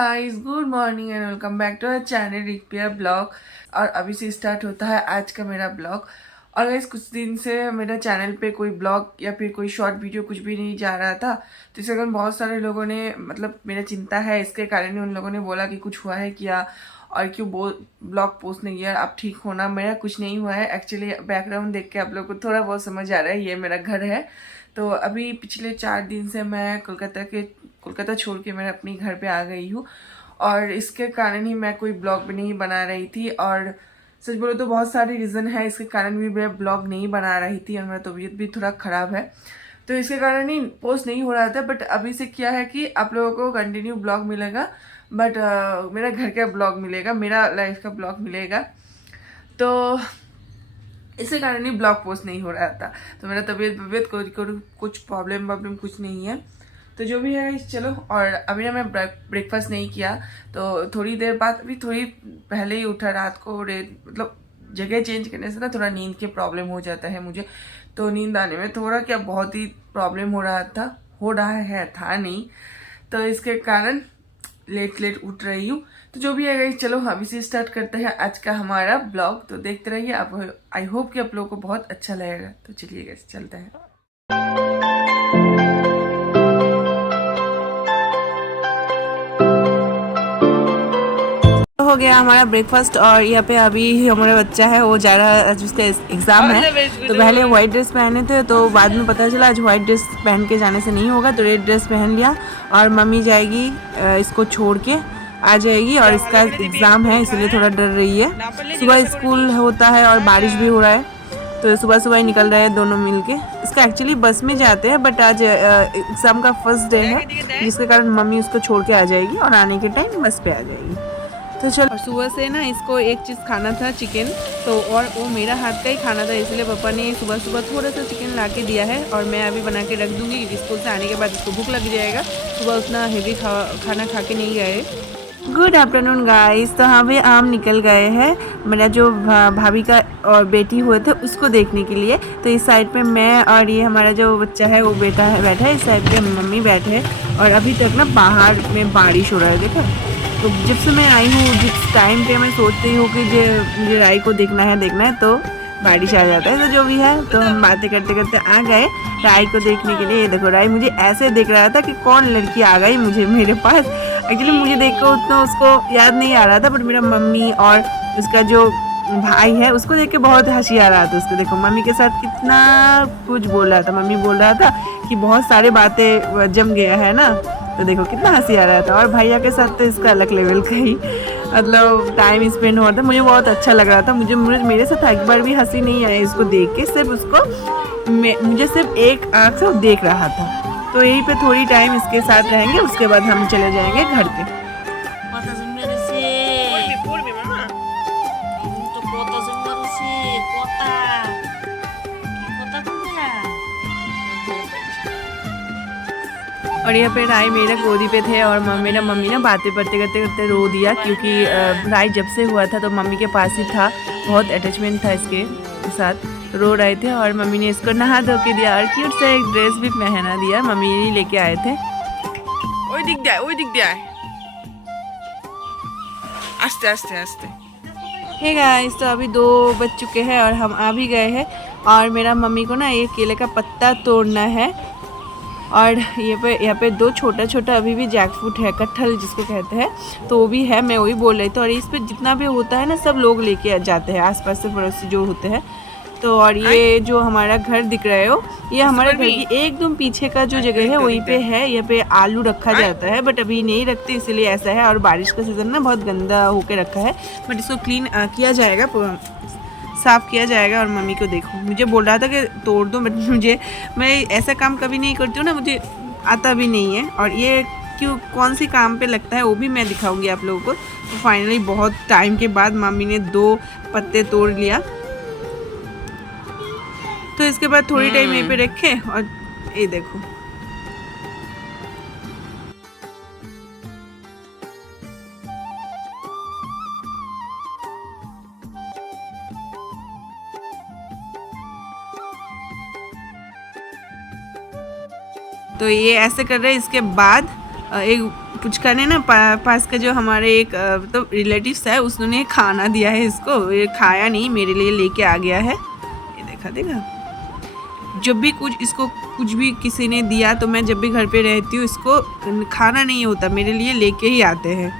Guys, good morning and welcome back to our channel रिक्पियर blog. और अभी से स्टार्ट होता है आज का मेरा ब्लॉग। और गाइस, कुछ दिन से मेरा चैनल पे कोई ब्लॉग या फिर कोई शॉर्ट वीडियो कुछ भी नहीं जा रहा था। तो इसके कारण बहुत सारे लोगों ने मेरा चिंता है, इसके कारण ही उन लोगों ने बोला कि कुछ हुआ है क्या और क्यों ब्लॉग पोस्ट नहीं किया। अब ठीक होना, मेरा कुछ नहीं हुआ है। एक्चुअली बैकग्राउंड देख के आप लोग को थोड़ा बहुत समझ आ रहा है, ये मेरा घर है। तो अभी पिछले 4 दिन से मैं कोलकाता छोड़ के मैं अपनी घर पे आ गई हूँ। और इसके कारण ही मैं कोई ब्लॉग भी नहीं बना रही थी। और सच बोलो तो बहुत सारे रीज़न है इसके कारण भी मैं ब्लॉग नहीं बना रही थी। और मेरा तबीयत भी थोड़ा ख़राब है, तो इसके कारण ही पोस्ट नहीं हो रहा था। बट अभी से क्या है कि आप लोगों को कंटिन्यू ब्लॉग मिलेगा, बट मेरा घर का ब्लॉग मिलेगा, मेरा लाइफ का ब्लॉग मिलेगा। तो इसके कारण ही ब्लॉग पोस्ट नहीं हो रहा था। तो मेरा तबीयत कुछ प्रॉब्लम कुछ नहीं है। तो जो भी है चलो। और अभी ना मैं ब्रेकफास्ट नहीं किया, तो थोड़ी देर बाद, अभी थोड़ी पहले ही उठा। रात को जगह चेंज करने से ना थोड़ा नींद के प्रॉब्लम हो जाता है मुझे। तो नींद आने में थोड़ा क्या बहुत ही प्रॉब्लम हो रहा है था नहीं। तो इसके कारण लेट उठ रही हूँ। तो जो भी है गाइस, चलो अभी से स्टार्ट करते हैं आज का हमारा ब्लॉग। तो देखते रहिए आप। आई होप कि आप लोगों को बहुत अच्छा लगेगा। तो चलिए गाइस, चलते हैं। हो गया हमारा ब्रेकफास्ट। और यहाँ पे अभी हमारा बच्चा है, वो जा रहा है, आज उसका एग्जाम है। तो पहले व्हाइट ड्रेस पहने थे, तो बाद में पता चला आज व्हाइट ड्रेस पहन के जाने से नहीं होगा, तो रेड ड्रेस पहन लिया। और मम्मी जाएगी इसको छोड़ के आ जाएगी। और इसका एग्ज़ाम है, इसलिए थोड़ा डर रही है। सुबह स्कूल होता है और बारिश भी हो रहा है, तो सुबह ही निकल रहे हैं दोनों मिलके। इसका एक्चुअली बस में जाते हैं, बट आज एग्ज़ाम का फर्स्ट डे है, जिसके कारण मम्मी उसको छोड़ के आ जाएगी और आने के टाइम बस पे आ जाएगी। तो चलो। और सुबह से ना इसको एक चीज़ खाना था, चिकन। तो और वो मेरा हाथ का ही खाना था, इसलिए पापा ने सुबह थोड़ा सा चिकन ला के दिया है। और मैं अभी बना के रख दूँगी, क्योंकि स्कूल से आने के बाद इसको भूख लग जाएगा। सुबह उतना हेवी खाना खा के नहीं गए। Good afternoon guys. तो हाँ भाई, आम निकल गए हैं। मेरा जो भाभी का और बेटी हुए थे उसको देखने के लिए। तो इस साइड पे मैं और ये हमारा जो बच्चा है वो बैठा है। इस साइड पे मम्मी बैठे हैं। और अभी तक ना बाहर में बारिश हो रहा है, देखो। तो जब से मैं आई हूँ, जिस टाइम पे मैं सोचती हूँ कि मुझे राई को देखना है, तो बारिश आ जाता है। तो जो भी है, तो हम बातें करते करते आ गए राई को देखने के लिए। ये देखो, राई मुझे ऐसे देख रहा था कि कौन लड़की आ गई मेरे पास। एक्चुअली मुझे देख कर उतना उसको याद नहीं आ रहा था, बट मेरा मम्मी और उसका जो भाई है उसको देख के बहुत हंसी आ रहा था। उसको देखो, मम्मी के साथ कितना कुछ बोल रहा था। मम्मी बोल रहा था कि बहुत सारे बातें जम गया है ना, तो देखो कितना हंसी आ रहा था। और भैया के साथ तो इसका अलग लेवल का ही टाइम स्पेंड हुआ था। मुझे बहुत अच्छा लग रहा था। मेरे साथ एक बार भी हंसी नहीं आई इसको देख के। सिर्फ मुझे सिर्फ एक आँख से देख रहा था। तो यहीं पे थोड़ी टाइम इसके साथ रहेंगे, उसके बाद हम चले जाएंगे घर पे। और यहाँ पे राय मेरा गोदी पे थे, और मेरा मम्मी ना बातें करते करते रो दिया, क्योंकि राय जब से हुआ था तो मम्मी के पास ही था, बहुत अटैचमेंट था इसके साथ। रो रहे थे और मम्मी ने इसको नहा धो के दिया और क्यूट सा एक ड्रेस भी पहना दिया। मम्मी ही लेके आए थे। ओए दिख दिया है। आस्ते आस्ते आस्ते। हे गाइस, तो अभी 2 बज चुके हैं और हम आ भी गए हैं। और मेरा मम्मी को ना ये केले का पत्ता तोड़ना है। और यहाँ पे 2 छोटा अभी भी जैक फ्रूट है, कटहल जिसको कहते हैं, तो वो भी है। मैं वही बोल रही थी। और इस पे जितना भी होता है ना, सब लोग लेके जाते हैं, आसपास से पड़ोसी जो होते हैं। तो और ये जो हमारा घर दिख रहे हो, ये हमारे घर की एकदम पीछे का जो जगह है वहीं पे है। यहाँ पे आलू रखा जाता है, बट अभी नहीं रखते, इसलिए ऐसा है। और बारिश का सीज़न ना बहुत गंदा होके रखा है, बट इसको क्लीन किया जाएगा, साफ़ किया जाएगा। और मम्मी को देखो, मुझे बोल रहा था कि तोड़ दो, बट मैं ऐसा काम कभी नहीं करती हूँ ना, मुझे आता भी नहीं है। और ये कौन सी काम पे लगता है वो भी मैं दिखाऊंगी आप लोगों को। तो फाइनली बहुत टाइम के बाद मम्मी ने 2 पत्ते तोड़ लिया। तो इसके बाद थोड़ी टाइम यहीं पे रखे, और ये देखो। तो ये ऐसे कर रहे हैं। इसके बाद एक पुचका ने ना पास का जो हमारे एक तो रिलेटिव्स है उसने खाना दिया है इसको, ये खाया नहीं, मेरे लिए लेके आ गया है। ये देखा जब भी कुछ इसको कुछ भी किसी ने दिया तो मैं जब भी घर पे रहती हूँ इसको खाना नहीं होता, मेरे लिए लेके ही आते हैं।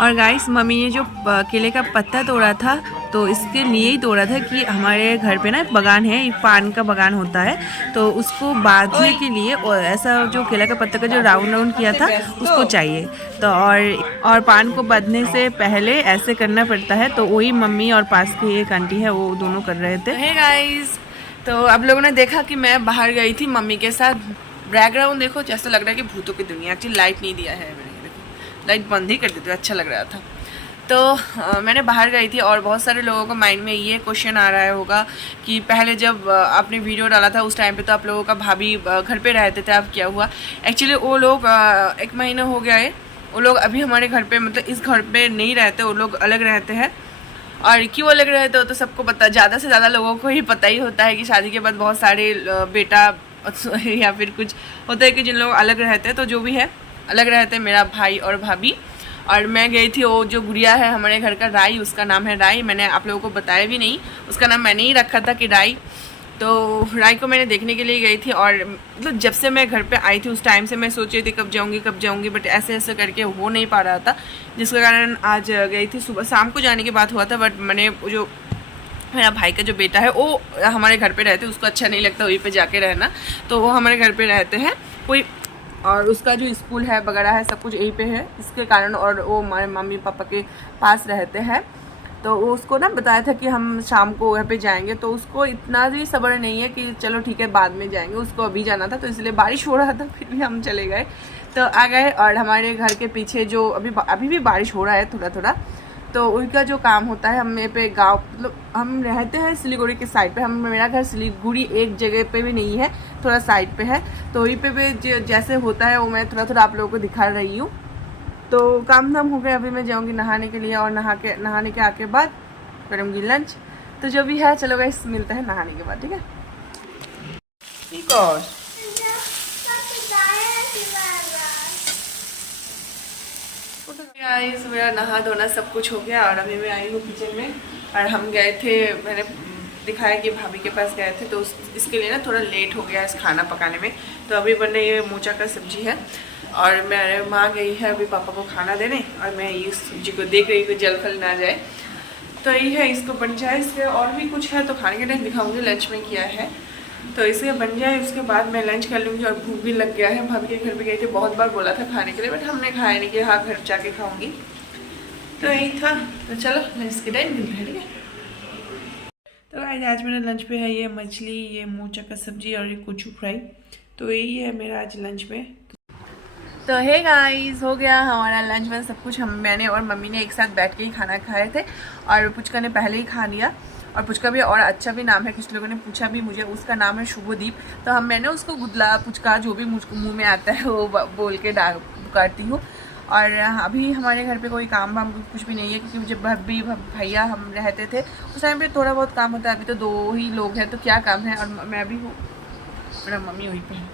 और गाइस मम्मी ने जो केले का पत्ता तोड़ा था तो इसके लिए ही तोड़ा था कि हमारे घर पे ना बगान है, पान का बगान होता है, तो उसको बांधने के लिए और ऐसा जो केला का पत्ता का जो राउंड राउंड किया था उसको चाहिए। तो और पान को बांधने से पहले ऐसे करना पड़ता है, तो वही मम्मी और पास की एक आंटी है वो दोनों कर रहे थे। हे गाइस, तो आप लोगों ने देखा कि मैं बाहर गई थी मम्मी के साथ। बैकग्राउंड देखो जैसा लग रहा है कि भूतों की दुनिया, एक्चुअली लाइट नहीं दिया है, लाइट बंद ही कर देते, अच्छा लग रहा था। तो मैंने बाहर गई थी और बहुत सारे लोगों को माइंड में ये क्वेश्चन आ रहा होगा कि पहले जब आपने वीडियो डाला था उस टाइम पे तो आप लोगों का भाभी घर पे रहते थे, अब क्या हुआ। एक्चुअली वो लोग 1 महीना हो गया है, वो लोग अभी हमारे घर पे मतलब इस घर पे नहीं रहते, वो लोग अलग रहते हैं। और क्यों अलग रहते हो तो सबको पता, ज़्यादा से ज़्यादा लोगों को ही पता ही होता है कि शादी के बाद बहुत सारे बेटा या फिर कुछ होता है कि जिन लोग अलग रहते हैं, तो जो भी है अलग रहते हैं, मेरा भाई और भाभी। और मैं गई थी, वो जो गुड़िया है हमारे घर का राई, उसका नाम है राई, मैंने आप लोगों को बताया भी नहीं, उसका नाम मैंने ही रखा था कि राई। तो राई को मैंने देखने के लिए गई थी और मतलब जब से मैं घर पे आई थी उस टाइम से मैं सोच रही थी कब जाऊंगी, बट ऐसे ऐसे करके हो नहीं पा रहा था, जिसके कारण आज गई थी। सुबह शाम को जाने की बात हुआ था, बट मैंने जो मेरा भाई का जो बेटा है वो हमारे घर पे रहते, उसको अच्छा नहीं लगता वहीं पे जाके रहना, तो वो हमारे घर पे रहते हैं कोई, और उसका जो स्कूल है वगैरह है सब कुछ यहीं पे है, इसके कारण। और वो हमारे मम्मी पापा के पास रहते हैं, तो वो उसको ना बताया था कि हम शाम को वहाँ पे जाएंगे, तो उसको इतना भी सब्र नहीं है कि चलो ठीक है बाद में जाएंगे, उसको अभी जाना था, तो इसलिए बारिश हो रहा था फिर भी हम चले गए, तो आ गए। और हमारे घर के पीछे जो अभी भी बारिश हो रहा है थोड़ा थोड़ा, तो उनका जो काम होता है, हम पे गांव मतलब हम रहते हैं सिलीगुड़ी के साइड पे, मेरा घर सिलीगुड़ी एक जगह पे भी नहीं है, थोड़ा साइड पे है, तो वहीं पे भी जैसे होता है वो मैं थोड़ा थोड़ा आप लोगों को दिखा रही हूँ। तो काम धाम हो गया, अभी मैं जाऊँगी नहाने के लिए, और नहाने के आके बाद करूँगी लंच। तो जो भी है चलो गाइस मिलते हैं नहाने के बाद, ठीक है। ठीक और गाइस मेरा नहा धोना सब कुछ हो गया और अभी मैं आई हूँ किचन में। और हम गए थे, मैंने दिखाया कि भाभी के पास गए थे, तो इसके लिए ना थोड़ा लेट हो गया इस खाना पकाने में। तो अभी बन रही है मोचा का सब्जी है, और मेरे माँ गई है अभी पापा को खाना देने, और मैं ये सब्जी को देख रही हूँ जल फल ना जाए, तो यही है इसको बन जाए। इसके और भी कुछ है तो खाने के टाइम दिखाऊंगी, लंच में किया है, तो इसे बन जाए उसके बाद मैं लंच कर लूँगी। और भूख भी लग गया है, भाभी के घर पे गई थी, बहुत बार बोला था खाने के लिए, बट हमने खाया नहीं कि हाँ घर जाके खाऊंगी, तो यही था। तो चलो लंच के टाइम मिलते हैं, ठीक है। तो आज मेरा लंच पे है ये मछली, ये मोचा का सब्जी और ये कुचू फ्राई, तो यही है मेरा आज लंच में। तो हे गाइस, हो गया हमारा लंच में सब कुछ। मैंने और मम्मी ने एक साथ बैठ के ही खाना खाए थे, और पुचका ने पहले ही खा लिया, और पुचका भी और अच्छा भी नाम है, कुछ लोगों ने पूछा भी मुझे, उसका नाम है शुभदीप। तो मैंने उसको गुदला पुचका जो भी मुझको मुंह में आता है वो बोल के पुकारती हूँ। और अभी हमारे घर पे कोई काम वाम कुछ भी नहीं है, क्योंकि जब भाभी भैया हम रहते थे उस टाइम पे थोड़ा बहुत काम होता है, अभी तो 2 ही लोग हैं तो क्या काम है। और मैं भी हूँ, मेरा मम्मी वहीं पे है,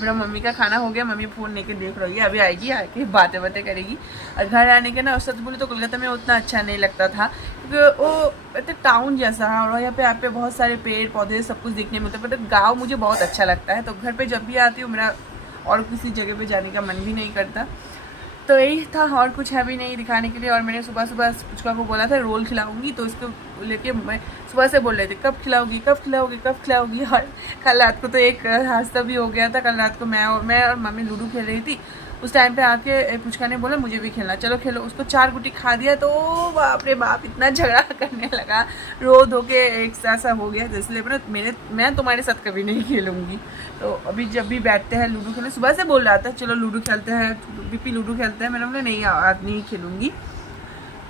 मेरा मम्मी का खाना हो गया, मम्मी फ़ोन लेके देख रही है, अभी आएगी, आके बातें करेगी। और घर आने के ना सच बोले तो कोलकाता में उतना अच्छा नहीं लगता था, क्योंकि वो टाउन जैसा है, और यहाँ पे बहुत सारे पेड़ पौधे सब कुछ देखने में होता है, बट गाँव मुझे बहुत अच्छा लगता है। तो घर पे जब भी आती हूँ मेरा और किसी जगह पे जाने का मन भी नहीं करता। तो यही था, और कुछ है भी नहीं दिखाने के लिए। और मैंने सुबह पुचका को बोला था रोल खिलाऊंगी, तो इसको लेके मैं सुबह से बोल रही थी कब खिलाओगी। और कल रात को तो एक हादसा भी हो गया था। कल रात को मैं और मम्मी लूडो खेल रही थी, उस टाइम पे आके पुचका ने बोला मुझे भी खेलना, चलो खेलो। उसको 4 गुटी खा दिया, तो बाप रे बाप इतना झगड़ा करने लगा, रो धो के एक सा हो गया, इसलिए मैं तुम्हारे साथ कभी नहीं खेलूँगी। तो अभी जब भी बैठते हैं लूडो खेलने, सुबह से बोल रहा था चलो लूडो खेलते हैं, बीपी लूडो खेलते हैं, मैंने बोला नहीं आज नहीं खेलूँगी।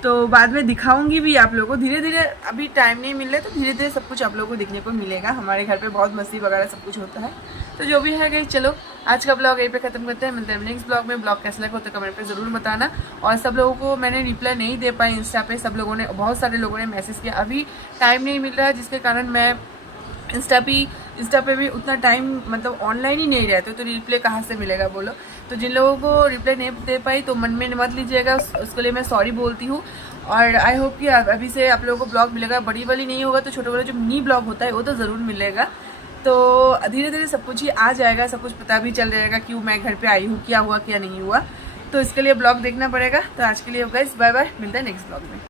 तो बाद में दिखाऊंगी भी आप लोगों को, धीरे धीरे, अभी टाइम नहीं मिल रहा है, तो धीरे धीरे सब कुछ आप लोगों को देखने को मिलेगा। हमारे घर पे बहुत मस्ती वगैरह सब कुछ होता है, तो जो भी है गई। चलो आज का ब्लॉग यहीं पे ख़त्म करते हैं, मिलते हैं नेक्स्ट ब्लॉग में। ब्लॉग कैसा लगा तो कमेंट पे ज़रूर बताना। और सब लोगों को मैंने रिप्लाई नहीं दे पाई इंस्टा पे, सब लोगों ने, बहुत सारे लोगों ने मैसेज किया, अभी टाइम नहीं मिल रहा है, जिसके कारण मैं इंस्टा पे इंस्टा पे भी उतना टाइम मतलब ऑनलाइन ही नहीं रहते, तो रिप्लाई कहाँ से मिलेगा बोलो। तो जिन लोगों को रिप्लाई नहीं दे पाई तो मन में मत लीजिएगा, उसके लिए मैं सॉरी बोलती हूँ। और आई होप कि अभी से आप लोगों को ब्लॉग मिलेगा, बड़ी वाली नहीं होगा तो छोटे वाला जो मिनी ब्लॉग होता है वो तो ज़रूर मिलेगा। तो धीरे धीरे सब कुछ ही आ जाएगा, सब कुछ पता भी चल जाएगा क्यों मैं घर पे आई हूँ, क्या हुआ क्या नहीं हुआ। तो इसके लिए ब्लॉग देखना पड़ेगा। तो आज के लिए गाइस बाय बाय, मिलता है नेक्स्ट ब्लॉग में।